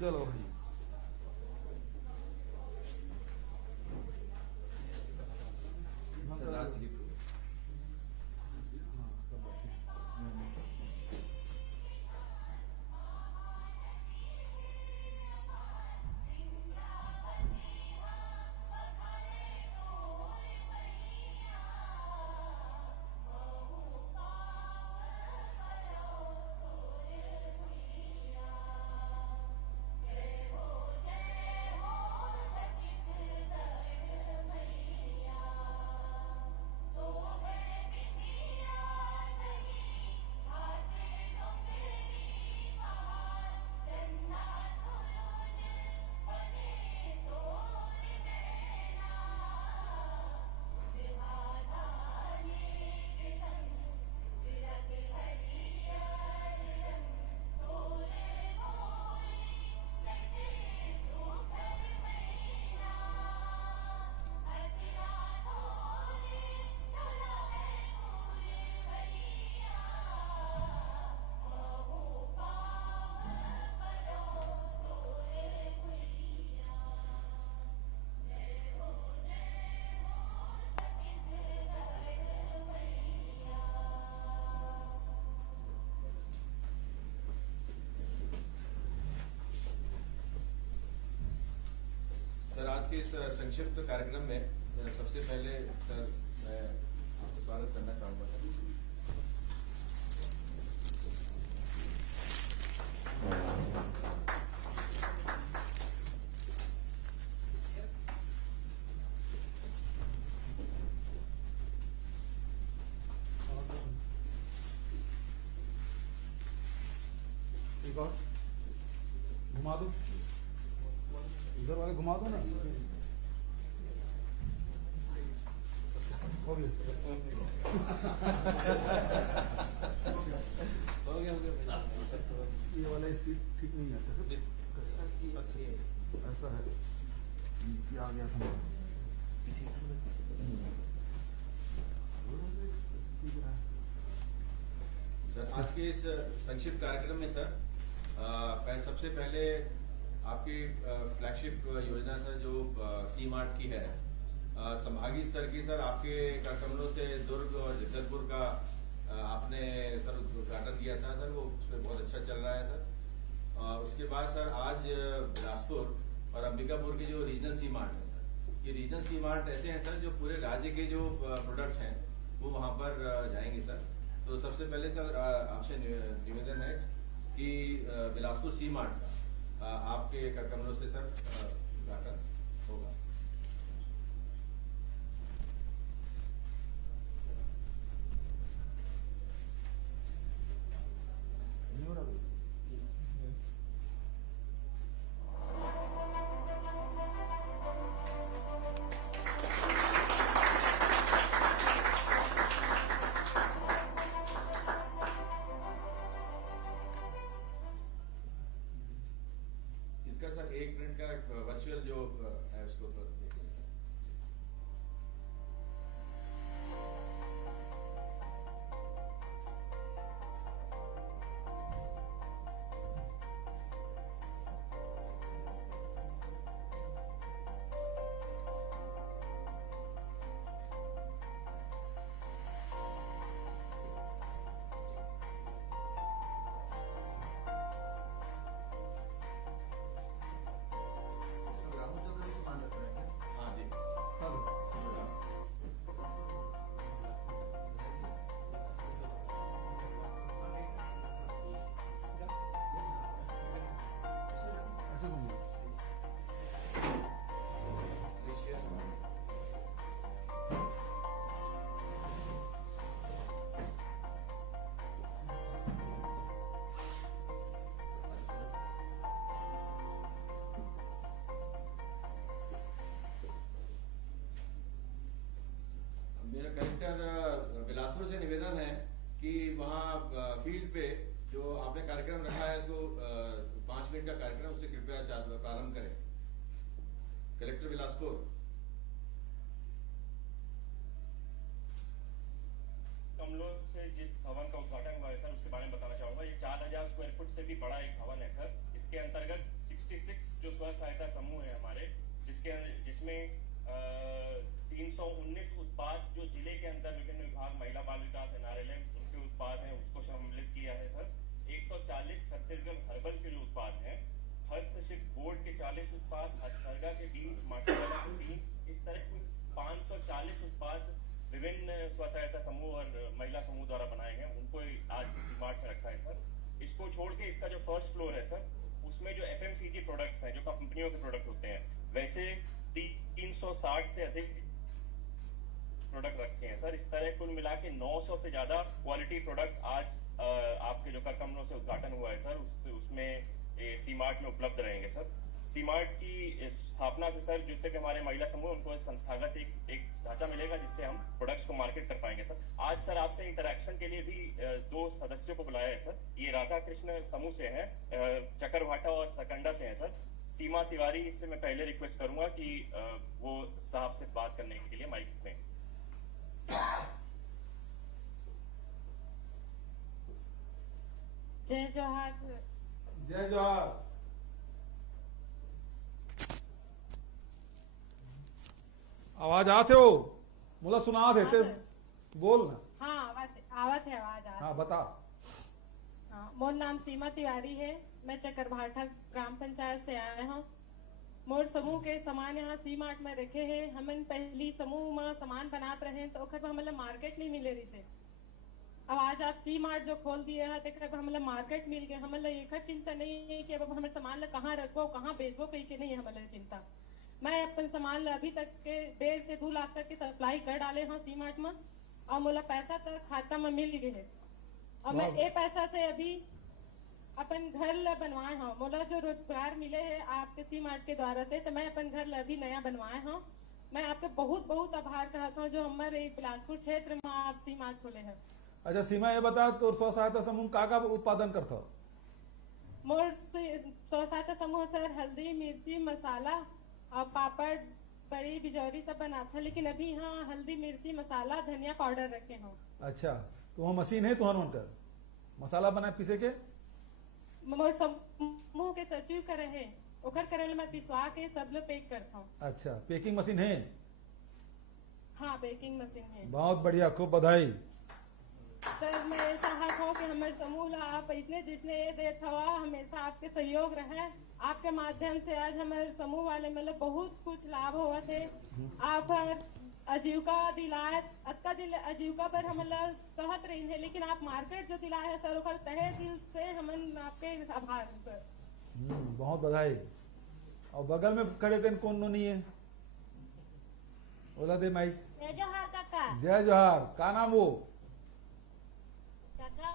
चलो भाई। सर, आज के इस संक्षिप्त कार्यक्रम में सबसे पहले सर मैं आपको स्वागत करना चाहूंगा सर। एक और घुमा दो, इधर वाले घुमा दो ना। हो गया हो गया। ये वाला सीट ठीक नहीं आता ऐसा है, नीचे आ गया था। सर, आज के इस संक्षिप्त कार्यक्रम में सर मैं सबसे पहले आपकी फ्लैगशिप योजना सर जो सी मार्ट की है, संभागीय स्तर की सर आपके कमरों से दुर्ग और जगदलपुर का आपने सर उद्घाटन किया था सर, वो उसमें बहुत अच्छा चल रहा है सर। उसके बाद सर आज बिलासपुर और अंबिकापुर के जो रीजनल सी मार्ट है सर, ये रीजनल सी मार्ट ऐसे हैं सर जो पूरे राज्य के जो प्रोडक्ट्स हैं वो वहां पर जाएंगे सर। तो सबसे पहले सर आपसे निवेदन है कि बिलासपुर सी मार्ट का आपके कमरों से सर उद्घाटन होगा। नहीं हो रहा इसका सर 1 मिनट का वर्चुअल जो है उसको देखिए सर। हाँ जी। ऐसे घूमो। मेरा कलेक्टर बिलासपुर से निवेदन है कि वहाँ फील्ड पे जो आपने कार्यक्रम रखा है तो 5 मिनट का कार्यक्रम उससे कृपया प्रारंभ करें। कलेक्टर बिलासपुर। कमलों से जिस भवन का उद्घाटन हुआ है सर उसके बारे में बताना चाहूंगा। ये 4000 स्क्वायर फुट से भी बड़ा एक भवन है सर। इसके अंतर्गत 66 जो स्व सहायता समूह है हमारे, जिसमें 319 उत्पाद जो जिले के अंदर विभिन्न विभाग महिला बाल विकास एनआरएलएम उनके उत्पाद हैं उसको सम्मिलित किया है सर। 140 छत्तीसगढ़ हर्बल के जो उत्पाद हैं, हस्तशिल्प बोर्ड के 40 उत्पाद, हथकरघा के 20, माटी वाला के 3, इस तरह कुल 540 उत्पाद विभिन्न स्व सहायता समूह और महिला समूह द्वारा बनाए गए, उनको आज सीमार्ट में रखा है सर। इसको छोड़ के इसका जो फर्स्ट फ्लोर है सर, उसमें जो एफएमसीजी प्रोडक्ट्स हैं, जो कंपनियों के प्रोडक्ट होते हैं, वैसे 360 से अधिक प्रोडक्ट रखे हैं सर। इस तरह कुल मिला के 900 से ज्यादा क्वालिटी प्रोडक्ट आज आपके जो कमरों से उद्घाटन हुआ है सर, उसमें सीमार्ट में उपलब्ध रहेंगे सर। सीमार्ट की स्थापना से सर जो तक हमारे महिला समूह उनको संस्थागत एक ढांचा मिलेगा जिससे हम प्रोडक्ट्स को मार्केट कर पाएंगे सर। आज सर आपसे इंटरेक्शन के लिए भी 2 सदस्यों को बुलाया है सर। ये राधा कृष्ण समूह से हैं, चकरभाटा और सकंडा से हैं सर। सीमा तिवारी से मैं पहले रिक्वेस्ट करूंगा कि वो साहब से बात करने के लिए माइक में। जय जोहार। जय जोहार। आवाज आते हो? मुला सुना थे ते बोल ना। हाँ आवत है आवाज आ। हाँ बता। हाँ, मोर नाम सीमा तिवारी है, मैं चकरभाटा ग्राम पंचायत से आए हूँ। मोर समूह के सामान यहाँ सीमार्ट में रखे हैं। हमन पहली समूह में सामान बनाते रहे तो ओखर हमला मार्केट नहीं मिले रही से। अब आज आप सीमार्ट जो खोल दिए है तो हमला मार्केट मिल गए। हमला एक चिंता नहीं है कि अब हम सामान ला कहाँ रखबो कहाँ बेचबो कही के नहीं हमला चिंता। मैं अपन सामान ला अभी तक के 1.5 से 2 लाख तक के सप्लाई कर डाले हूँ सीमार्ट में और मोला पैसा तक खाता में मिल गए है। और मैं ये पैसा से अभी अपन घर ला बनवाए हूँ। मोला जो रोजगार मिले है आपके सीमार्ट के द्वारा से, तो मैं अपन घर ला अभी नया बनवाए हूँ। मैं आपके बहुत बहुत आभार कहता हूँ जो हमारे बिलासपुर क्षेत्र में आप सीमार्ट खोले हैं। अच्छा सीमा ये बता, तो स्व सहायता समूह का उत्पादन करता हो? मोर स्व सहायता समूह सर हल्दी मिर्ची मसाला और पापड़ बड़ी बिजौरी सब बनाता है, लेकिन अभी यहाँ हल्दी मिर्ची मसाला धनिया पाउडर रखे हो। अच्छा तो वहाँ मशीन है तुहर उनकर मसाला बनाए पीसे के? मोर समूह के सचिव करे है, ओकर करे मैं पिसवा के सब लोग पैक करता हूँ। अच्छा पैकिंग मशीन है? हाँ पैकिंग मशीन है। बहुत बढ़िया, खूब बधाई। सर मैं चाहत हूँ कि हमारे समूह ला आप इसने जिसने ये देता हुआ हमेशा आपके सहयोग रहे। आपके माध्यम से आज हमारे समूह वाले मतलब बहुत कुछ लाभ हुआ थे। आप आजीविका दिलाए आजीविका पर हम कहत रही है, लेकिन आप मार्केट जो दिलाए है सर ओकर तहे दिल से हम आपके आभार है सर। बहुत बधाई। और बगल में खड़े थे कौन नहीं है? बोला दे माइक। जय जोहार काका। जय जोहार। का नाम वो? काका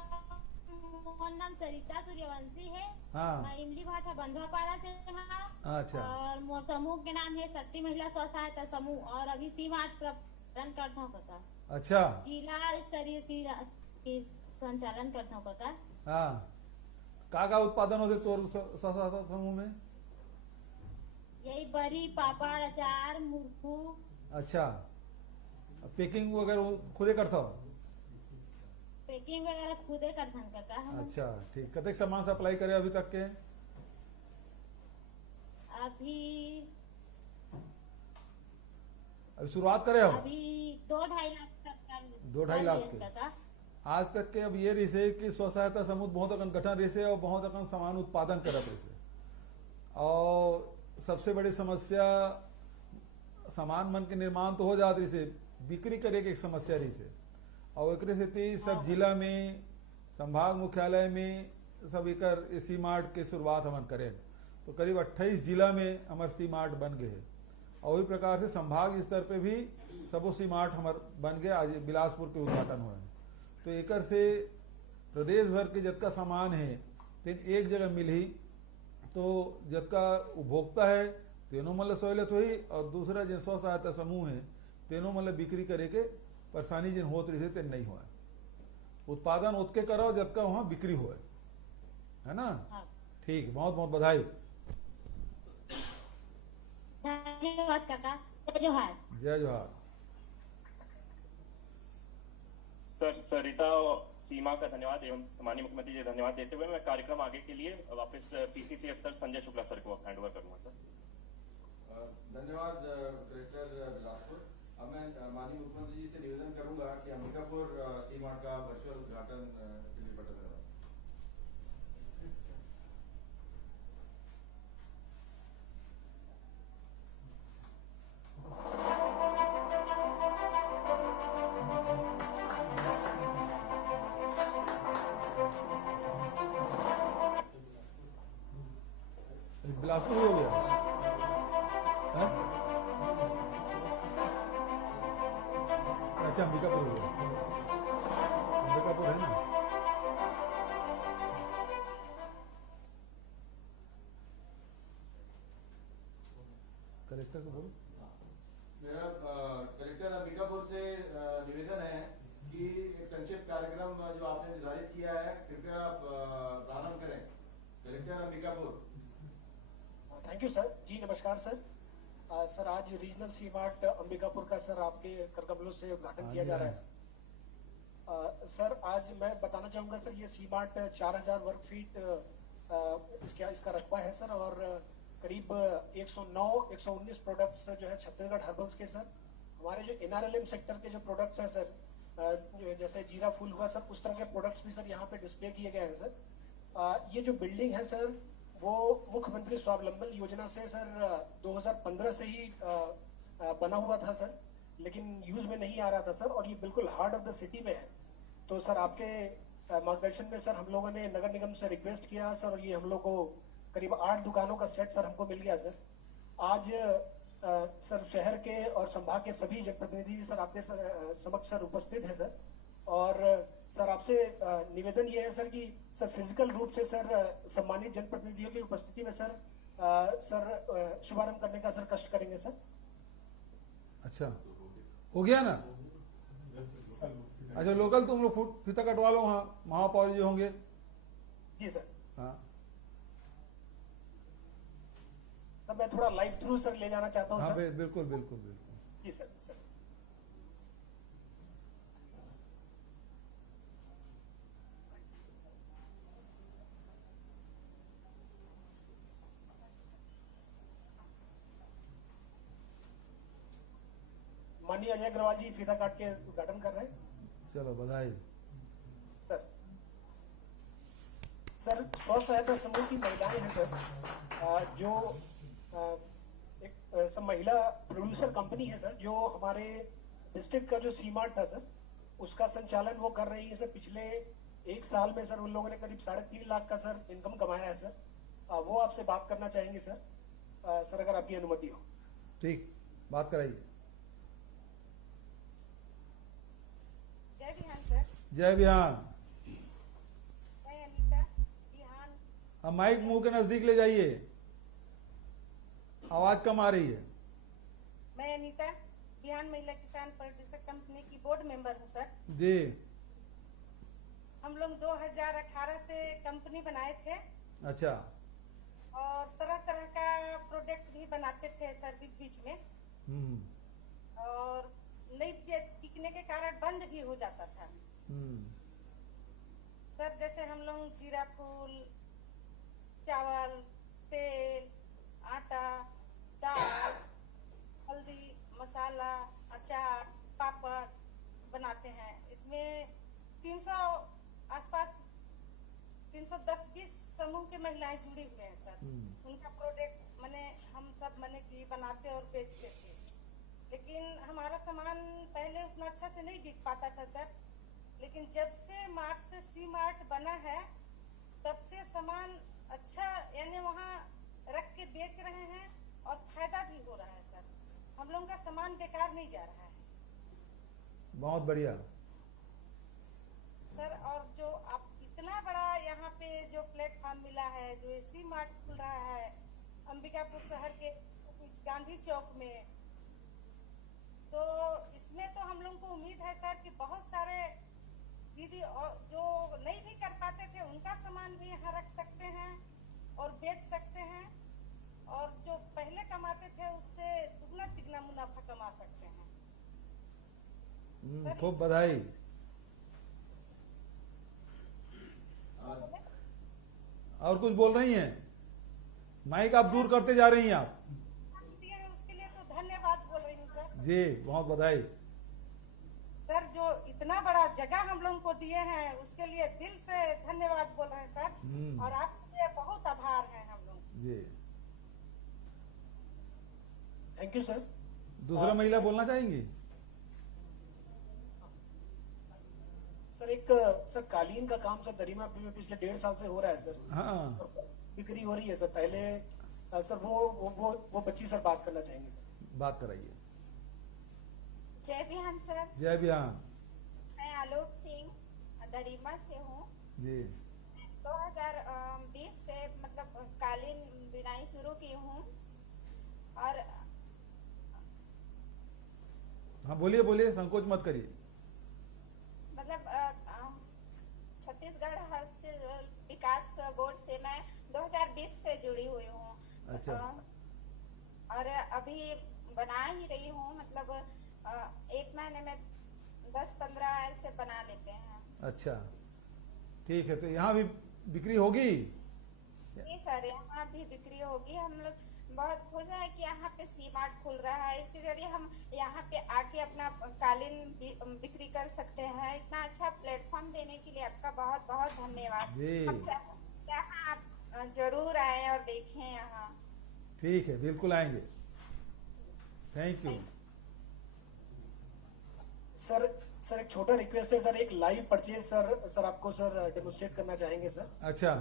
मोर नाम सरिता सूर्यवंशी है। हाँ। मैं इमली भाटा बंधुआपाड़ा से हाँ। अच्छा। और मोर समूह के नाम है शक्ति महिला स्व सहायता समूह और अभी सीमार्ट रन करता हूँ काका। अच्छा जिला स्तरीय संचालन करता हूँ काका। हाँ। का उत्पादन होते तोर स्व सहायता समूह में? यही बड़ी पापड़ अचार मुरखू। अच्छा पैकिंग वगैरह खुदे करता हो? पैकिंग वगैरह खुदे करता हूँ काका हम। अच्छा ठीक। कतेक सामान सप्लाई करे अभी तक के? अभी शुरुआत करे हो? अभी 2-2.5 लाख तक का 2-2.5 लाख के काका। आज तक के अब ये रही कि स्व सहायता समूह बहुत अकन गठन रही और बहुत अकन सामान उत्पादन करत रही। और सबसे बड़ी समस्या सामान मन के निर्माण तो हो जात रही, बिक्री करे के एक समस्या रही। और एक स्थिति सब जिला में संभाग मुख्यालय में सब एक सी मार्ट के शुरुआत हमन करें तो करीब 28 जिला में हमारे सी मार्ट बन गए। और वही प्रकार से संभाग स्तर पे भी सबो सी मार्ट हमार बन गए। आज बिलासपुर के उद्घाटन हुए। तो एक से प्रदेश भर के जतका सामान है तेन एक जगह मिली तो जतका उपभोक्ता है तेनों मतलब सहूलियत हुई और दूसरा जिन स्व सहायता समूह है तेनों मतलब बिक्री करे के परेशानी जिन होत रही तेन नहीं हुआ। उत्पादन उतके करो जबका वहां बिक्री हुए, है ना? हाँ। ठीक, बहुत बहुत बधाई। धन्यवाद काका। जय जोहार। जय जोहार। सर सीमा का धन्यवाद एवं माननीय मुख्यमंत्री जी धन्यवाद देते हुए मैं कार्यक्रम आगे के लिए वापस पीसीसी अफसर संजय शुक्ला सर को हैंड ओवर करूंगा सर। धन्यवाद कलेक्टर बिलासपुर। अब मैं माननीय मुख्यमंत्री जी से निवेदन करूंगा कि अंबिकापुर सी मार्ट का वर्चुअल उद्घाटन दिल्ली पटल करें। बिलासपुर हो गया है? अच्छा अंबिकापुर हो गया, अंबिकापुर है ना। कलेक्टर को बोलो। मेरा कलेक्टर अंबिकापुर से निवेदन है कि एक संक्षिप्त कार्यक्रम जो आपने निर्धारित किया है कृपया आप प्रारंभ करें। Collector Ambikapur. Thank you sir ji. नमस्कार सर। सर आज रीजनल सी मार्ट अंबिकापुर का सर आपके करकमलों से उद्घाटन किया जा रहा है। सर आज मैं बताना चाहूंगा सर ये सी मार्ट 4000 वर्ग फीट इसका रकबा है सर और करीब 109-119 प्रोडक्ट्स जो है छत्तीसगढ़ हर्बल्स के सर। हमारे जो NRLM सेक्टर के जो प्रोडक्ट्स हैं सर जैसे जीरा फूल हुआ सर उस तरह के प्रोडक्ट्स भी सर यहाँ पे डिस्प्ले किए गए हैं सर। ये जो बिल्डिंग है सर वो मुख्यमंत्री स्वावलंबन योजना से सर 2015 से ही बना हुआ था सर, लेकिन यूज में नहीं आ रहा था सर और ये बिल्कुल हार्ट ऑफ द सिटी में है। तो सर आपके मार्गदर्शन में सर हम लोगों ने नगर निगम से रिक्वेस्ट किया सर और ये हम लोग को करीब 8 दुकानों का सेट सर हमको मिल गया सर। आज सर शहर के और संभाग के सभी जनप्रतिनिधि सर आपके समक्ष सर उपस्थित है सर और सर आपसे निवेदन ये है सर कि सर फिजिकल रूप से सर सम्मानित जनप्रतिनिधियों की उपस्थिति में सर शुभारंभ करने का सर कष्ट करेंगे सर। अच्छा हो गया ना। अच्छा लोकल तुम लोग फीता कटवा लो, वहाँ महापौर जी होंगे। जी सर। हाँ सर मैं थोड़ा लाइव थ्रू सर ले जाना चाहता हूँ हाँ सर। बिल्कुल बिल्कुल बिल्कुल। जी सर। सर माननीय अजय अग्रवाल जी फीता काट के उद्घाटन कर रहे हैं। चलो बधाई। सर सर स्व सहायता समूह की महिलाएं हैं सर जो एक सब महिला प्रोड्यूसर कंपनी है सर जो हमारे डिस्ट्रिक्ट का जो सी मार्ट था सर उसका संचालन वो कर रही है सर। पिछले 1 साल में सर उन लोगों ने करीब 3.5 लाख का सर इनकम कमाया है सर। वो आपसे बात करना चाहेंगे सर। सर अगर आपकी अनुमति हो। ठीक बात कराइए। जय बिहान सर। जय बिहान। मैं अनीता बिहान। अब माइक मुंह के नजदीक ले जाइए, आवाज कम आ रही है। मैं अनीता बिहान महिला किसान प्रोड्यूसर कंपनी की बोर्ड मेंबर हूँ सर। जी हम लोग 2018 से कंपनी बनाए थे अच्छा। और तरह तरह का प्रोडक्ट भी बनाते थे सर बीच बीच में और नहीं बिकने के कारण बंद भी हो जाता था सर। जैसे हम लोग जीरा फूल, चावल, तेल, आटा, दाल, हल्दी, मसाला, अचार, पापड़ बनाते हैं। इसमें 300 आसपास 310-20 समूह के महिलाएं जुड़ी हुए हैं सर। उनका प्रोडक्ट मैंने हम सब मैंने की बनाते और बेचते थे, लेकिन हमारा सामान पहले उतना अच्छा से नहीं बिक पाता था सर। लेकिन जब से मार्च से सी मार्ट बना है तब से सामान अच्छा यानी वहाँ रख के बेच रहे हैं और फायदा भी हो रहा है सर। हम लोगों का सामान बेकार नहीं जा रहा है। बहुत बढ़िया सर। और जो आप इतना बड़ा यहाँ पे जो प्लेटफॉर्म मिला है, जो सी मार्ट खुल रहा है अंबिकापुर शहर के गांधी चौक में, तो इसमें तो हम लोग को उम्मीद है सर कि बहुत सारे दीदी और जो नहीं भी कर पाते थे उनका सामान भी यहाँ रख सकते हैं और बेच सकते हैं और जो पहले कमाते थे उससे दुगना तिगना मुनाफा कमा सकते हैं। खूब बधाई। और कुछ बोल रही हैं? माइक आप दूर करते जा रही हैं आप। दिए हैं उसके लिए तो धन्यवाद बोल रही हूँ सर। जी बहुत बधाई। सर जो इतना बड़ा जगह हम लोगों को दिए हैं उसके लिए दिल से धन्यवाद बोल रहे हैं सर, और आपके लिए बहुत आभार है हम लोग। जी थैंक यू सर। दूसरा महिला बोलना चाहेंगी? सर एक सर कालीन का काम सर दरिमा में पिछले 1.5 साल से हो रहा है सर। हाँ बिक्री हो रही है सर। पहले सर वो बच्ची सर बात करना चाहेंगे सर। बात कराइए। जय बिहान सर। जय बिहान। मैं आलोक सिंह दरिमा से हूँ। जी 2020 से मतलब कालीन बिनाई शुरू की हूँ, और हाँ बोलिए बोलिए, संकोच मत करिए। मतलब छत्तीसगढ़ हस्तशिल्प विकास बोर्ड से मैं 2020 से जुड़ी हुई हूँ। अच्छा। और अभी बना ही रही हूँ, मतलब 1 महीने में 10-15 ऐसे बना लेते हैं। अच्छा ठीक है, तो यहाँ भी बिक्री होगी? जी सर, यहाँ भी बिक्री होगी। हम लोग बहुत खुश हैं कि यहाँ पे सी मार्ट खुल रहा है। इसके जरिए हम यहाँ पे आके अपना कालीन बिक्री कर सकते हैं। इतना अच्छा प्लेटफॉर्म देने के लिए आपका बहुत बहुत धन्यवाद। जी। हम चाहते हैं कि यहाँ आप जरूर आए और देखें यहाँ। ठीक है, बिल्कुल आएंगे। Thank you. सर एक छोटा रिक्वेस्ट है सर, एक लाइव परचेज सर आपको सर डेमोन्स्ट्रेट करना चाहेंगे सर। अच्छा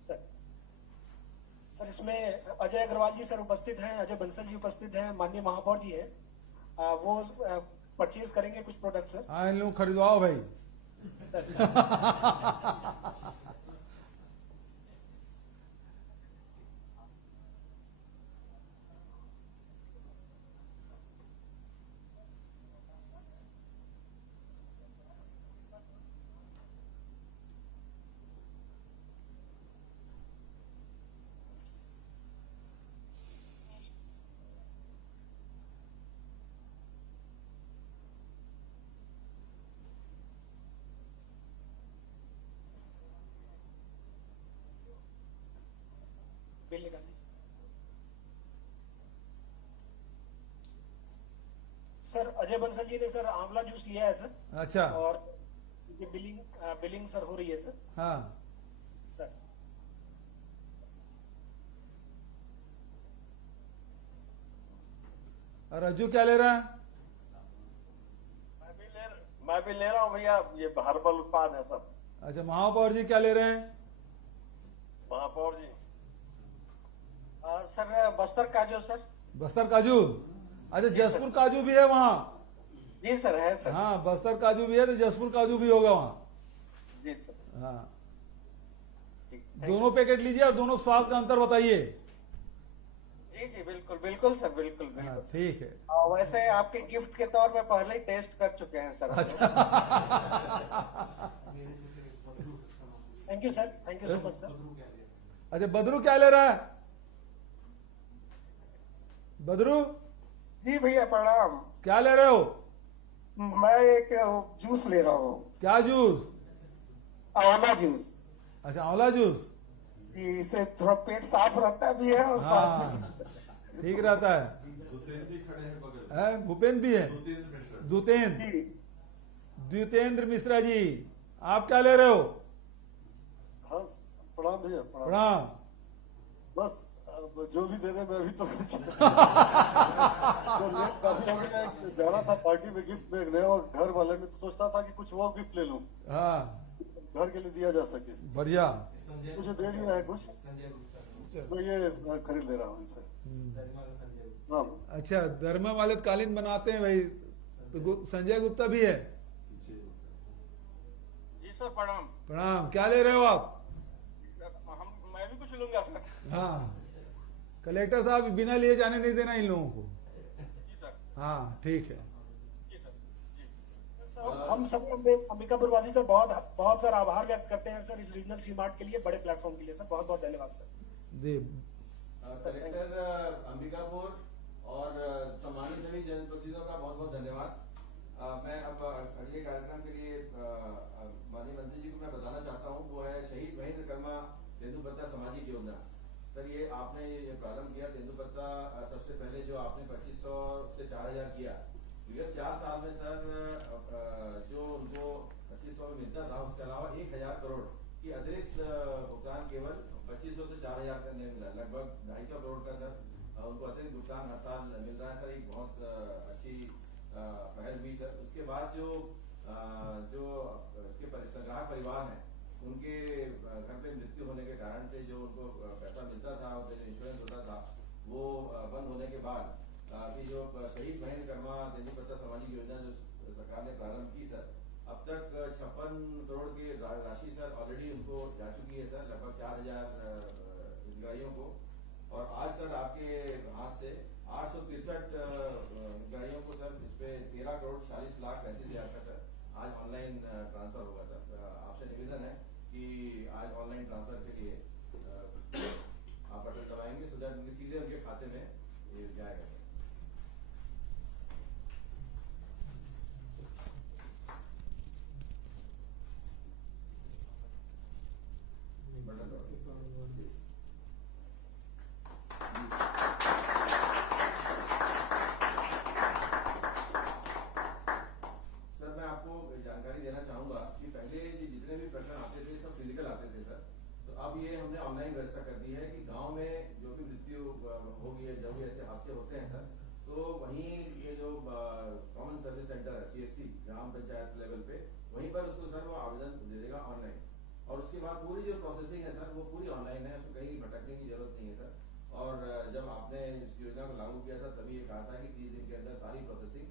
सर इसमें अजय अग्रवाल जी सर उपस्थित हैं, अजय बंसल जी उपस्थित हैं, माननीय महापौर जी हैं। वो परचेज करेंगे कुछ प्रोडक्ट सर। हाँ इन लोग खरीदवाओ भाई। सर बिल निकाल लीजिए। सर अजय बंसल जी ने सर आंवला जूस लिया है सर। अच्छा। और ये बिलिंग सर हो रही है सर। हाँ सर और रज्जू क्या ले रहा है? मैं भी ले रहा हूँ भैया, ये हर्बल उत्पाद है सब। अच्छा महापौर जी क्या ले रहे हैं? महापौर जी सर बस्तर काजू सर। बस्तर काजू। अच्छा जसपुर काजू भी है वहाँ? जी सर है सर। हाँ बस्तर काजू भी है तो जसपुर काजू भी होगा वहाँ। जी सर। हाँ ठीक, दोनों पैकेट लीजिए और दोनों स्वाद का अंतर बताइए। जी जी बिल्कुल बिल्कुल सर, बिल्कुल हाँ बिल्कुल। ठीक है। वैसे आपके गिफ्ट के तौर पे पहले ही टेस्ट कर चुके हैं सर। अच्छा thank you sir, thank you so much sir. अच्छा बदरू क्या ले रहा है? बदरू जी भैया प्रणाम। क्या ले रहे हो? मैं एक जूस ले रहा हूँ, क्या जूस? आंवला जूस। अच्छा आंवला जूस। जी इससे थोड़ा पेट साफ रहता भी है और साफ हाँ ठीक रहता है। भूपेंद्र भी खड़े हैं बगल है भूपेंद्र भी है। द्वितेंद्र जी। द्वितेंद्र मिश्रा जी आप क्या ले रहे हो? हाँ प्रणाम भैया प्रणाम। प्रणाम। बस अब जो भी दे दे मैं भी तो कुछ तो लेट काफी हो गया, जाना था पार्टी में गिफ्ट में एक नया घर वाले में, तो सोचता था कि कुछ वो गिफ्ट ले लूं हाँ घर के लिए दिया जा सके। बढ़िया। कुछ दे दिया है कुछ, तो ये खरीद ले रहा हूँ इनसे। हाँ अच्छा धर्मा वाले कालीन बनाते हैं भाई, तो संजय गुप्ता भी है। जी सर प्रणाम। प्रणाम। क्या ले रहे हो आप? मैं भी कुछ लूंगा सर। हाँ कलेक्टर साहब बिना लिए जाने नहीं देना इन लोगों को। जी सर। हाँ ठीक है। जी सर। जी हम सब अंबिकापुर वासी सर बहुत सारा आभार व्यक्त करते हैं सर इस रीजनल सी मार्ट के लिए, बड़े प्लेटफॉर्म के लिए सर। बहुत बहुत धन्यवाद सर। जी कलेक्टर अंबिकापुर और सम्मानित सभी जनप्रतिनिधियों का बहुत बहुत धन्यवाद। मैं अब अगले कार्यक्रम के लिए माननीय मंत्री जी को मैं बताना चाहता हूँ, वो है शहीद महेंद्र कर्मा तेंदुपत्ता सामाजिक योजना। सर ये आपने ये प्रारंभ किया तेंदुपत्ता, सबसे पहले जो आपने 2500 से 4000 किया, विगत 4 साल में सर जो उनको 2500 में मिलता था, उसके अलावा 1000 करोड़ की अतिरिक्त भुगतान केवल 2500 से 4000 करने मिला, लगभग 250 करोड़ का सर उनको अतिरिक्त भुगतान हर साल मिल रहा है सर। एक बहुत अच्छी पहल हुई सर। उसके बाद जो इसके संग्राहक परिवार हैं, उनके घर पे मृत्यु होने के कारण से जो उनको पैसा मिलता था, उनका जो इंश्योरेंस होता था, वो बंद होने के बाद अभी जो शहीद बहन कर्मा तेंदुपत्ता सामाजिक योजना जो सरकार ने प्रारंभ की सर, अब तक 56 करोड़ की राशि सर ऑलरेडी उनको जा चुकी है सर, लगभग 4000 हितग्राहियों को। और आज सर आपके हाथ से 863 हितग्राहियों को सर इस पे 13 करोड़ 40 लाख 35 हजार का सर आज ऑनलाइन ट्रांसफर होगा सर। आपसे निवेदन है कि आज ऑनलाइन ट्रांसफर के लिए आप बटन दबाएंगे सो दैट सीधे उनके खाते में ये जाएगा। अब ये हमने ऑनलाइन व्यवस्था कर दी है कि गांव में जो भी मृत्यु होगी या जो भी ऐसे हादसे होते हैं सर, तो वहीं ये जो कॉमन सर्विस सेंटर है CSC ग्राम पंचायत लेवल पे, वहीं पर उसको सर वो आवेदन दे देगा ऑनलाइन। और उसके बाद पूरी जो प्रोसेसिंग है सर वो पूरी ऑनलाइन है, उसको कहीं भटकने की जरूरत नहीं है सर। और जब आपने इस योजना को लागू किया था तभी ये कहा था कि 30 दिन के अंदर सारी प्रोसेसिंग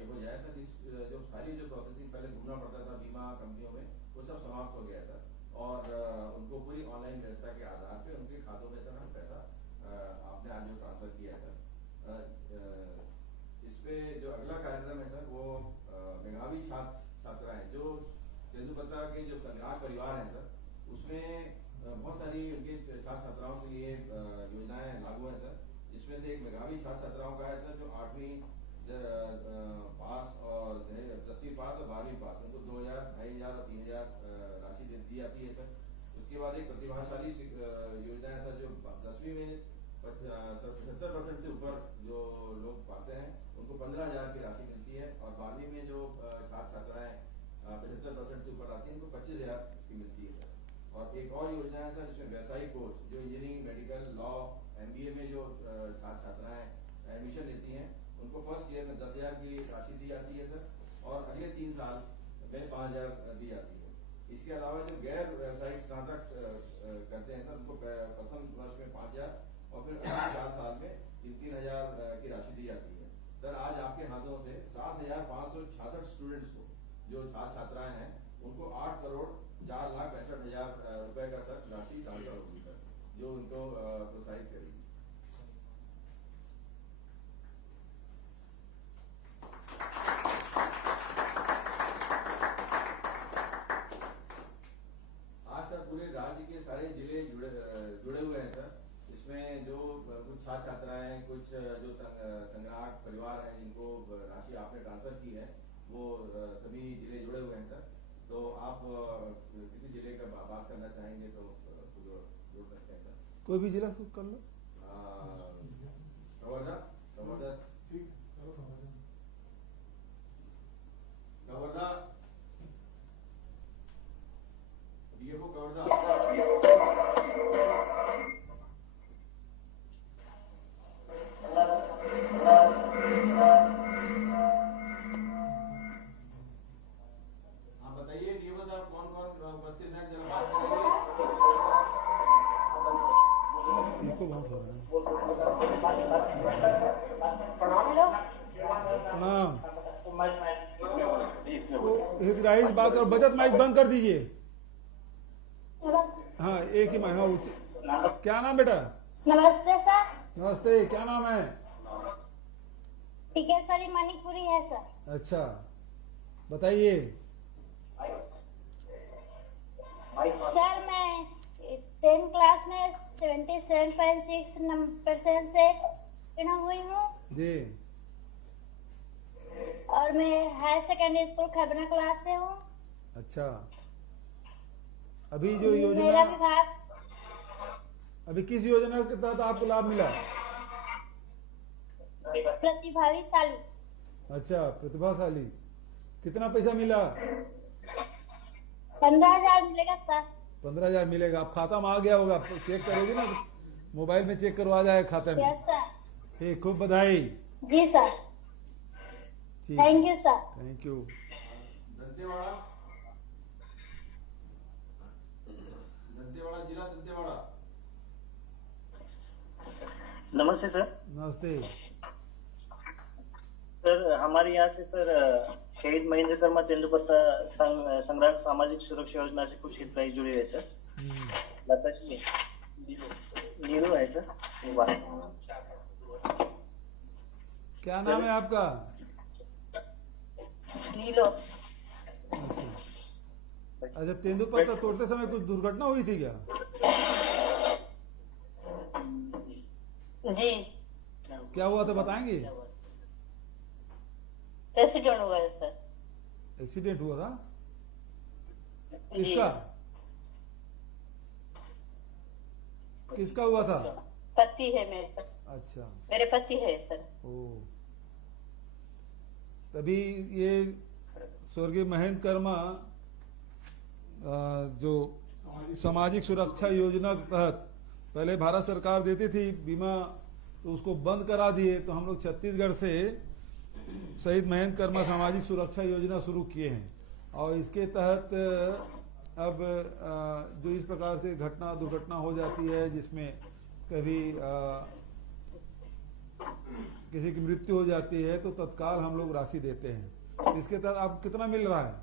ये हो जाए सर। इस जो सारी जो प्रोसेसिंग पहले घूमना पड़ता था बीमा कंपनियों में, वो सब समाप्त हो गया था और उनको पूरी ऑनलाइन व्यवस्था के आधार पे उनके खातों में सर हम पैसा आपने आज जो ट्रांसफर किया है सर। इस पे जो अगला कार्यक्रम है सर वो मेधावी छात्राएं जो तेंदुपत्ता के जो संग्राहक परिवार हैं सर, उसमें बहुत सारी उनके छात्र छात्राओं के लिए योजनाएं लागू हैं सर। जिसमें से एक मेधावी छात्र छात्राओं का है सर जो 8वीं पास और 10वीं पास और 12वीं पास, उनको 2000, 2500 और 3000 राशि दी जाती है सर। उसके बाद एक प्रतिभाशाली योजना है सर जो 10वीं में 75% से ऊपर जो लोग पाते हैं उनको 15000 की राशि मिलती है, और 12वीं में जो छात्र छात्राएं 75% से ऊपर आती है उनको 25000 की मिलती है सर। और एक और योजना है सर जिसमें व्यावसायिक कोर्स जो इंजीनियरिंग, मेडिकल, लॉ, MBA में जो छात्र छात्राएं एडमिशन लेती हैं उनको फर्स्ट ईयर में 10000 की राशि दी जाती है सर, और अगले 3 साल में 5000 दी जाती है। इसके अलावा जो गैर व्यावसायिक स्नातक करते हैं सर उनको प्रथम वर्ष में 5000 और फिर अगले 4 साल में 3000 की राशि दी जाती है सर। आज आपके हाथों से 7566 स्टूडेंट्स को जो छात्र छात्राएं हैं उनको 8 करोड़ 4,65,000 रुपए का सर राशि ट्रांसफर होगी सर, जो उनको प्रोत्साहित करेगी। सारे जिले जुड़े हुए हैं सर। इसमें जो कुछ छात्र छात्राएं, कुछ जो संग्राहक परिवार हैं जिनको राशि आपने ट्रांसफर की है, वो सभी जिले जुड़े हुए हैं सर। तो आप किसी जिले का बात करना चाहेंगे तो जोड़ सकते हैं सर। कोई भी जिला कर लो। कवर्धा DFO कवर्धा। हाँ बताइए DFO साहब कौन कौन उपस्थित हैं, जरा बात करेंगे। इनको बहुत हो रहा है। प्रणाम। हितग्राही बात और बचत माइक बंद कर दीजिए। हाँ एक ही माइक। हाँ क्या नाम बेटा? नमस्ते सर। नमस्ते, क्या नाम है? टिकेश्वरी मणिपुरी है सर। अच्छा बताइए। सर मैं 10th क्लास में 77.6% से उत्तीर्ण हुई हूँ जी, और मैं हायर सेकेंडरी स्कूल खबना क्लास से हूँ। अच्छा अभी जो योजना मेरा विभाग अभी किस योजना के तहत आपको लाभ मिला? प्रतिभाशाली। अच्छा, प्रतिभाशाली। कितना पैसा मिला? 15,000 मिलेगा सर। 15,000 मिलेगा। आप खाता में आ गया होगा, चेक करोगे ना, मोबाइल में चेक करवा जाए खाते में। Yes sir. ठीक, खूब बधाई। जी सर। ठीक, thank you sir. Thank you. Dantewada, Dantewada जिला, दंतेवाड़ा। नमस्ते सर। नमस्ते सर, हमारे यहाँ से सर शहीद महेंद्र कर्मा तेंदुपत्ता संग्राम सामाजिक सुरक्षा योजना से कुछ हितग्राही जुड़े हैं सर। लता जी, नीरू है सर। क्या नाम है आपका? नीलो। अच्छा, तेंदुपत्ता तोड़ते समय कुछ दुर्घटना हुई थी क्या? जी। क्या हुआ था बताएंगे? एक्सीडेंट हुआ है सर। एक्सीडेंट हुआ था? किसका? किसका हुआ था? पति है मेरे। अच्छा, मेरे पति है सर। ओ, तभी ये स्वर्गीय महेंद्र कर्मा जो सामाजिक सुरक्षा योजना के तहत पहले भारत सरकार देती थी बीमा, तो उसको बंद करा दिए। तो हम लोग छत्तीसगढ़ से शहीद महेंद्र कर्मा सामाजिक सुरक्षा योजना शुरू किए हैं, और इसके तहत अब जो इस प्रकार से दुर्घटना हो जाती है, जिसमें कभी किसी की मृत्यु हो जाती है, तो तत्काल हम लोग राशि देते हैं। इसके तहत आपको कितना मिल रहा है?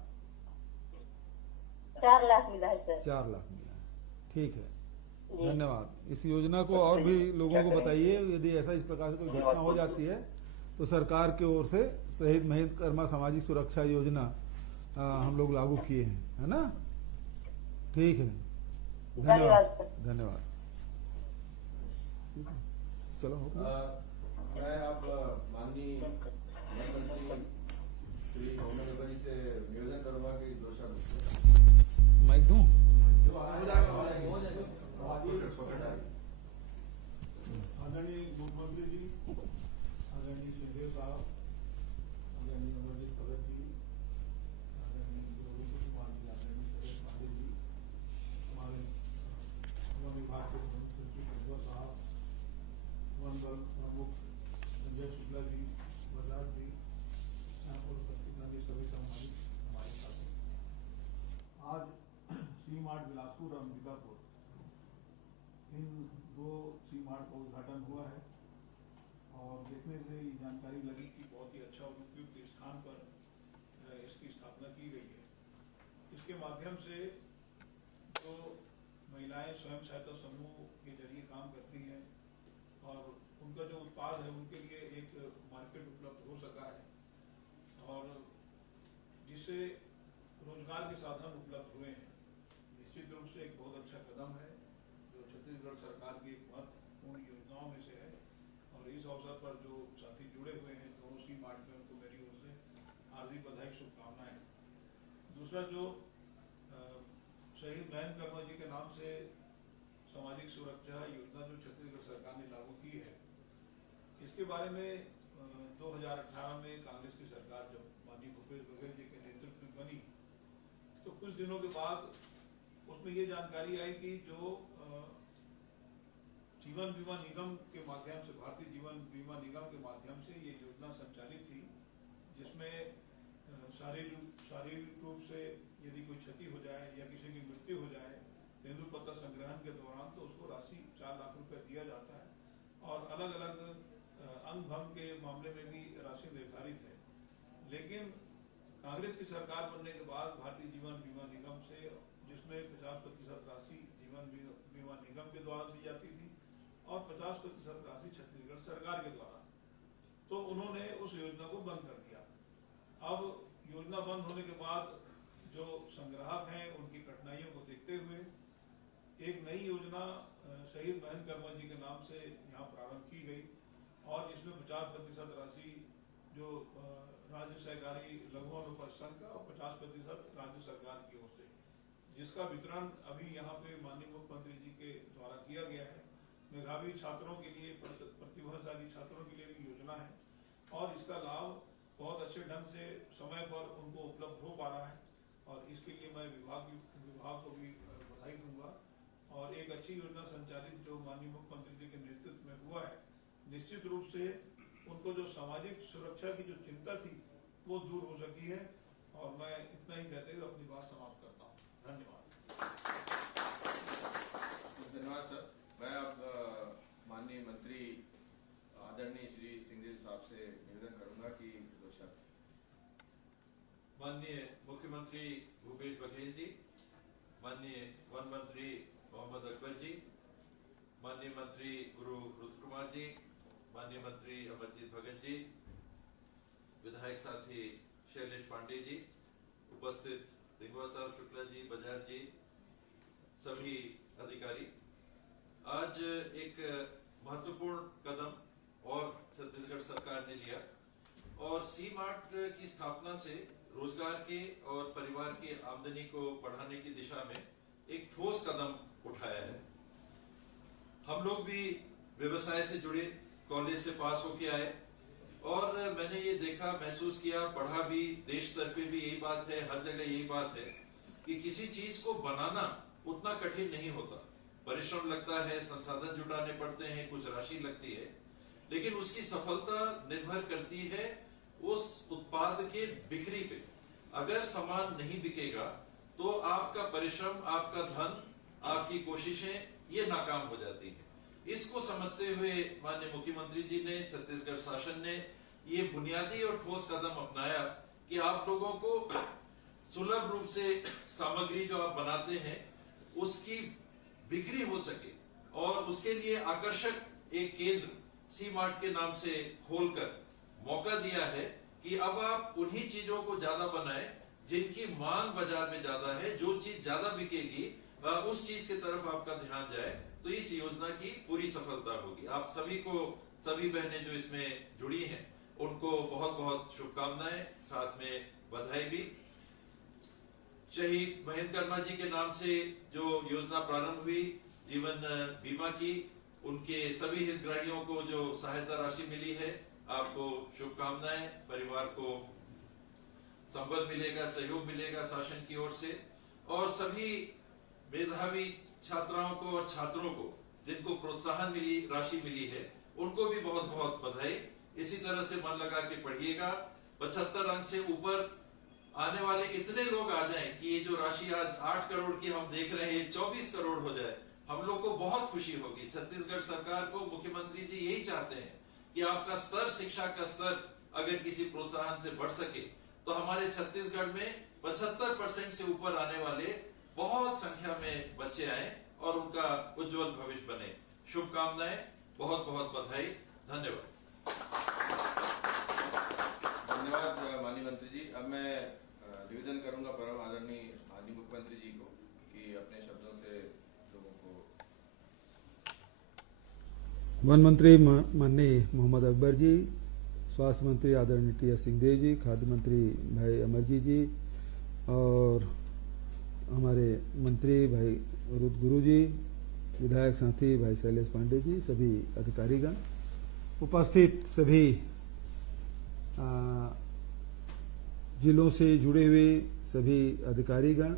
4 लाख मिला है सर। 4 लाख मिला है। ठीक है, धन्यवाद। इस योजना को और भी लोगों को बताइए। यदि ऐसा इस प्रकार से कोई घटना हो जाती है तो सरकार की ओर से शहीद महेंद्र कर्मा सामाजिक सुरक्षा योजना हम लोग लागू किए हैं, है ना? ठीक है, धन्यवाद। धन्यवाद। ठीक है, चलो हो गया। मैं अब माननीय मुख्यमंत्री श्री भूपेंद्र यादव जी से निवेदन करूंगा कि 2 शब्द माइक दूं? आदरणीय मुख्यमंत्री जी, आदरणीय सिंहदेव साहब, आदरणीय अमरजीत भगत जी, आदरणीय कुमार जी, आदरणीय सुरेश पांडे जी, हमारे वन विभाग के प्रमुख सचिव गंगवा साहब, वन बल प्रमुख संजय शुक्ला जी, बजाज जी, यहाँ पर उपस्थित अन्य सभी सामाजिक हमारे साथ। आज सी मार्ट बिलासपुर और अंबिकापुर, इन 2 सी मार्ट का उद्घाटन हुआ है, और देखने से ये जानकारी लगी कि बहुत ही अच्छा और उपयुक्त स्थान पर इसकी स्थापना की गई है। इसके माध्यम से जो महिलाएं स्वयं सहायता समूह के जरिए काम करती हैं, और उनका जो उत्पाद है उनके लिए एक मार्केट उपलब्ध हो सका है, और जिससे रोजगार के साधन उपलब्ध हुए हैं। निश्चित रूप से एक बहुत अच्छा कदम है, जो छत्तीसगढ़ सरकार की एक महत्वपूर्ण योजनाओं में से है। और इस अवसर पर जो साथी जुड़े हुए हैं दोनों सी मार्ट में, उनको मेरी ओर से हार्दिक बधाई, शुभकामनाएं। दूसरा, जो शहीद महेंद्र कर्मा जी के नाम से सामाजिक सुरक्षा योजना जो छत्तीसगढ़ सरकार ने लागू की है, इसके बारे में 2018 में कांग्रेस की सरकार जब माननीय भूपेश बघेल जी के नेतृत्व में बनी, तो कुछ दिनों के बाद उसमें ये जानकारी आई कि जो जीवन बीमा निगम के माध्यम से, भारतीय जीवन बीमा निगम के माध्यम से ये योजना संचालित थी, जिसमें शारीरिक रूप से यदि कोई क्षति हो जाए या किसी की मृत्यु हो जाए तेंदुपत्ता संग्रहण के दौरान, तो उसको राशि 4 लाख रुपए दिया जाता है, और अलग अलग अंग भंग के मामले में भी राशि निर्धारित है। लेकिन कांग्रेस की सरकार बनने के बाद भारतीय जीवन बीमा निगम से, जिसमें 50% राशि जीवन बीमा निगम के द्वारा दी जाती थी और 50% राशि छत्तीसगढ़ सरकार के द्वारा, तो उन्होंने उस योजना को बंद कर दिया। अब योजना बंद होने के बाद जो संग्राहक हैं उनकी कठिनाइयों को देखते हुए एक नई योजना शहीद महेंद्र कर्मा जी के नाम से यहाँ प्रारंभ की गई, और इसमें 50% राशि जो राज्य सहकारी लघु वनोपज संघ का और 50% राज्य सरकार की ओर से, जिसका वितरण अभी यहाँ पे माननीय मुख्यमंत्री जी के द्वारा किया गया है। मेधावी छात्रों के लिए, प्रतिभाशाली छात्रों के लिए भी योजना है और इसका लाभ बहुत अच्छे ढंग से समय पर उनको उपलब्ध हो पा रहा है और इसके लिए मैं विभाग को भी बधाई दूंगा। और एक अच्छी योजना संचालित जो माननीय मुख्यमंत्री जी के नेतृत्व में हुआ है, निश्चित रूप से उनको जो सामाजिक सुरक्षा की जो चिंता थी वो दूर हो सकी है। और मैं इतना ही कहते हुए अपनी बात समाप्त करता हूँ। धन्यवाद। धन्यवाद सर। मैं अब माननीय मंत्री आदरणीय श्री सिंहदेव साहब से निवेदन करूंगा कि दो शब्द। माननीय मुख्यमंत्री भूपेश बघेल जी, माननीय वन मंत्री मोहम्मद अकबर जी, माननीय मंत्री गुरु रुद्र कुमार जी, माननीय मंत्री अमरजीत भगत जी, विधायक साथी शैलेश पांडे जी, उपस्थित रिंगवा साहब शुक्ला जी, बजाज जी, सभी अधिकारी, आज एक महत्वपूर्ण कदम और छत्तीसगढ़ सरकार ने लिया और सी मार्ट की स्थापना से रोजगार के और परिवार की आमदनी को बढ़ाने की दिशा में एक ठोस कदम उठाया है। हम लोग भी व्यवसाय से जुड़े, कॉलेज से पास होके आए और मैंने ये देखा, महसूस किया, पढ़ा भी, देश स्तर पे भी यही बात है, हर जगह यही बात है कि किसी चीज को बनाना उतना कठिन नहीं होता। परिश्रम लगता है, संसाधन जुटाने पड़ते हैं, कुछ राशि लगती है, लेकिन उसकी सफलता निर्भर करती है उस उत्पाद के बिक्री पे। अगर सामान नहीं बिकेगा तो आपका परिश्रम, आपका धन, आपकी कोशिशें ये नाकाम हो जाती हैं। इसको समझते हुए माननीय मुख्यमंत्री जी ने, छत्तीसगढ़ शासन ने ये बुनियादी और ठोस कदम अपनाया कि आप लोगों को सुलभ रूप से सामग्री जो आप बनाते हैं उसकी बिक्री हो सके और उसके लिए आकर्षक एक केंद्र सी मार्ट के नाम से खोलकर मौका दिया है कि अब आप उन्हीं चीजों को ज्यादा बनाएं जिनकी मांग बाजार में ज्यादा है। जो चीज ज्यादा बिकेगी उस चीज की तरफ आपका ध्यान जाए, तो इस योजना की पूरी सफलता होगी। आप सभी को, सभी बहनें जो इसमें जुड़ी हैं उनको बहुत बहुत शुभकामनाएं, साथ में बधाई भी। शहीद महेंद्र कर्मा जी के नाम से जो योजना प्रारंभ हुई जीवन बीमा की, उनके सभी हितग्राहियों को जो सहायता राशि मिली है, आपको शुभकामनाएं। परिवार को संबल मिलेगा, सहयोग मिलेगा शासन की ओर से। और सभी मेधावी छात्राओं को और छात्रों को जिनको प्रोत्साहन मिली, राशि मिली है, उनको भी बहुत बहुत बधाई। इसी तरह से मन लगा के पढ़िएगा। 75 अंक से ऊपर आने वाले इतने लोग आ जाएं कि ये जो राशि आज 8 करोड़ की हम देख रहे हैं 24 करोड़ हो जाए, हम लोग को बहुत खुशी होगी। छत्तीसगढ़ सरकार को मुख्यमंत्री जी यही चाहते हैं कि आपका स्तर, शिक्षा का स्तर अगर किसी प्रोत्साहन से बढ़ सके तो हमारे छत्तीसगढ़ में 75% से ऊपर आने वाले बहुत संख्या में बच्चे आए और उनका उज्जवल भविष्य बने। शुभकामनाएं, बहुत बहुत बधाई, धन्यवाद। धन्यवाद माननीय मंत्री जी। अब मैं निवेदन करूंगा परम आदरणीय माननीय मुख्यमंत्री जी को कि अपने शब्दों से लोगों को। वन मंत्री माननीय मोहम्मद अकबर जी, स्वास्थ्य मंत्री आदरणीय टी.एस. सिंहदेव जी, खाद्य मंत्री भाई अमरजीत जी और हमारे मंत्री भाई रुद्र गुरु जी, विधायक साथी भाई शैलेश पांडे जी, सभी अधिकारीगण, उपस्थित सभी जिलों से जुड़े हुए सभी अधिकारीगण,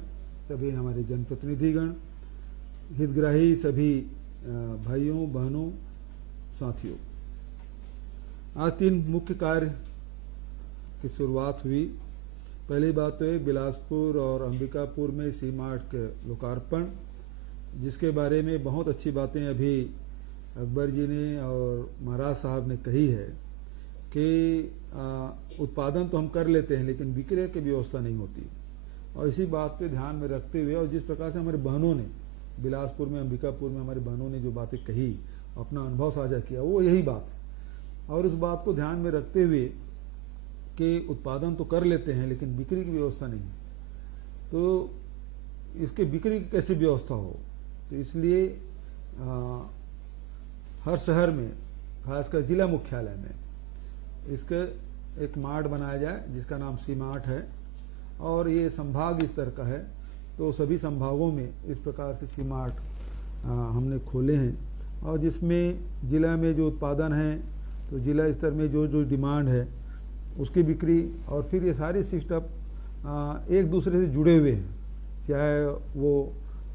सभी हमारे जनप्रतिनिधिगण, हितग्राही सभी भाइयों बहनों साथियों, आज 3 मुख्य कार्य की शुरुआत हुई। पहली बात तो है बिलासपुर और अंबिकापुर में सी मार्ट का लोकार्पण, जिसके बारे में बहुत अच्छी बातें अभी अकबर जी ने और महाराज साहब ने कही है कि उत्पादन तो हम कर लेते हैं लेकिन विक्रय की व्यवस्था नहीं होती। और इसी बात पे ध्यान में रखते हुए और जिस प्रकार से हमारे बहनों ने बिलासपुर में, अंबिकापुर में हमारी बहनों ने जो बातें कही, अपना अनुभव साझा किया, वो यही बात है। और उस बात को ध्यान में रखते हुए कि उत्पादन तो कर लेते हैं लेकिन बिक्री की व्यवस्था नहीं, तो इसके बिक्री की कैसी व्यवस्था हो, तो इसलिए हर शहर में, खासकर जिला मुख्यालय में इसका एक मार्ट बनाया जाए जिसका नाम सी मार्ट है। और ये संभाग स्तर का है, तो सभी संभागों में इस प्रकार से सी मार्ट हमने खोले हैं और जिसमें ज़िला में जो उत्पादन है तो ज़िला स्तर में जो जो डिमांड है उसकी बिक्री, और फिर ये सारी सिस्टम एक दूसरे से जुड़े हुए हैं। चाहे वो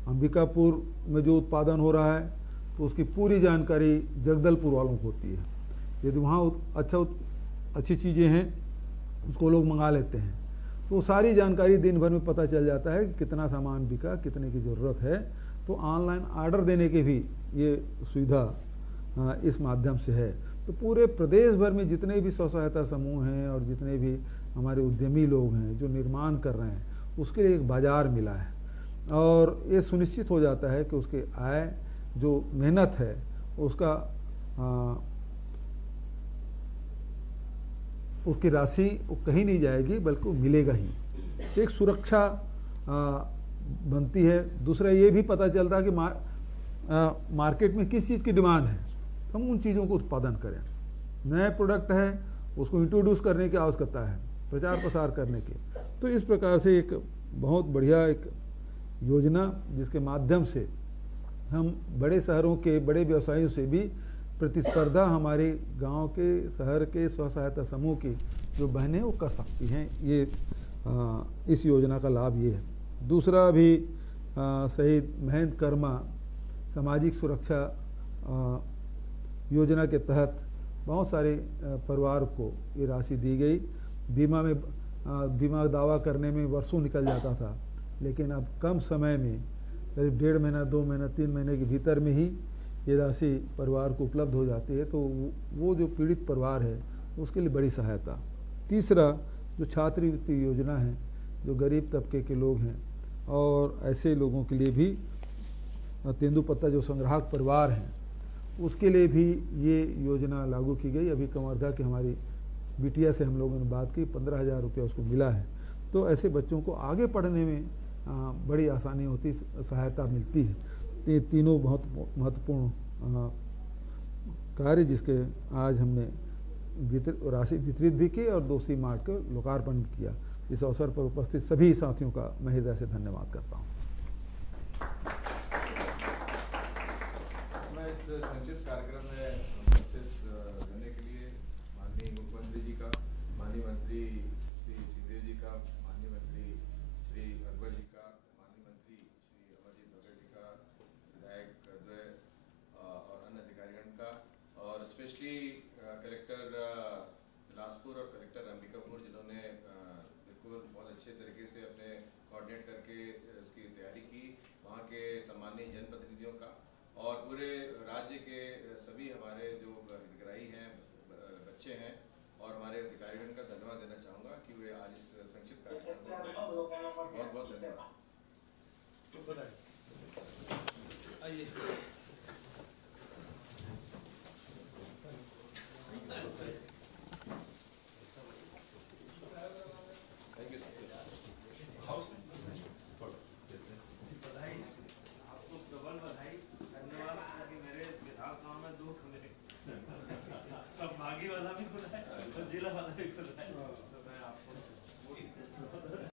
अंबिकापुर में जो उत्पादन हो रहा है तो उसकी पूरी जानकारी जगदलपुर वालों को होती है। यदि वहाँ अच्छी चीज़ें हैं उसको लोग मंगा लेते हैं, तो सारी जानकारी दिन भर में पता चल जाता है कि कितना सामान बिका, कितने की ज़रूरत है। तो ऑनलाइन ऑर्डर देने के भी ये सुविधा इस माध्यम से है। तो पूरे प्रदेश भर में जितने भी स्व सहायता समूह हैं और जितने भी हमारे उद्यमी लोग हैं जो निर्माण कर रहे हैं, उसके लिए एक बाज़ार मिला है, और ये सुनिश्चित हो जाता है कि उसके आय जो मेहनत है उसका उसकी राशि वो कहीं नहीं जाएगी बल्कि वो मिलेगा ही। एक सुरक्षा बनती है। दूसरा ये भी पता चलता है कि मार्केट में किस चीज़ की डिमांड है, हम उन चीज़ों को उत्पादन करें। नए प्रोडक्ट है उसको इंट्रोड्यूस करने की आवश्यकता है, प्रचार प्रसार करने की। तो इस प्रकार से एक बहुत बढ़िया एक योजना जिसके माध्यम से हम बड़े शहरों के बड़े व्यवसायियों से भी प्रतिस्पर्धा हमारे गांव के शहर के स्व सहायता समूह की जो बहनें वो कर सकती हैं। ये इस योजना का लाभ ये है। दूसरा भी शहीद महेंद्र कर्मा सामाजिक सुरक्षा योजना के तहत बहुत सारे परिवार को ये राशि दी गई। बीमा दावा करने में वर्षों निकल जाता था, लेकिन अब कम समय में करीब 1.5 महीना 2 महीना 3 महीने के भीतर में ही ये राशि परिवार को उपलब्ध हो जाती है। तो वो जो पीड़ित परिवार है उसके लिए बड़ी सहायता। तीसरा जो छात्रवृत्ति योजना है, जो गरीब तबके के लोग हैं और ऐसे लोगों के लिए भी तेंदुपत्ता जो संग्राहक परिवार हैं उसके लिए भी ये योजना लागू की गई। अभी कवर्धा के हमारी बिटिया से हम लोगों ने बात की, 15,000 रुपया उसको मिला है। तो ऐसे बच्चों को आगे पढ़ने में बड़ी आसानी होती, सहायता मिलती है। ये तीनों बहुत महत्वपूर्ण कार्य जिसके आज हमने राशि वितरित भी की और 2 C-Mart का लोकार्पण किया। इस अवसर पर उपस्थित सभी साथियों का मैं हृदय से धन्यवाद करता हूँ। मैं इस संक्षिप्त कार्यक्रम में उपस्थित रहने के लिए माननीय मुख्यमंत्री जी का, माननीय मंत्री श्री सिंहदेव जी का, माननीय मंत्री श्री अकबर जी का, माननीय मंत्री श्री अमरजीत भगत जी का, विधायक द्वय और अन्य अधिकारीगण का, और स्पेशली कलेक्टर बिलासपुर और कलेक्टर अंबिकापुर जिन्होंने बिल्कुल बहुत अच्छे तरीके से अपने कोऑर्डिनेट करके इसकी तैयारी की, वहाँ के सम्मानीय जनप्रतिनिधियों का और पूरे राज्य के सभी हमारे जो हितग्राही हैं, बच्चे हैं और हमारे अधिकारीगण का धन्यवाद देना चाहूँगा कि वे आज इस संक्षिप्त कार्यक्रम में बहुत बहुत धन्यवाद। आइए सब भागी वाला भी खुला है और जिला वाला भी खुला है।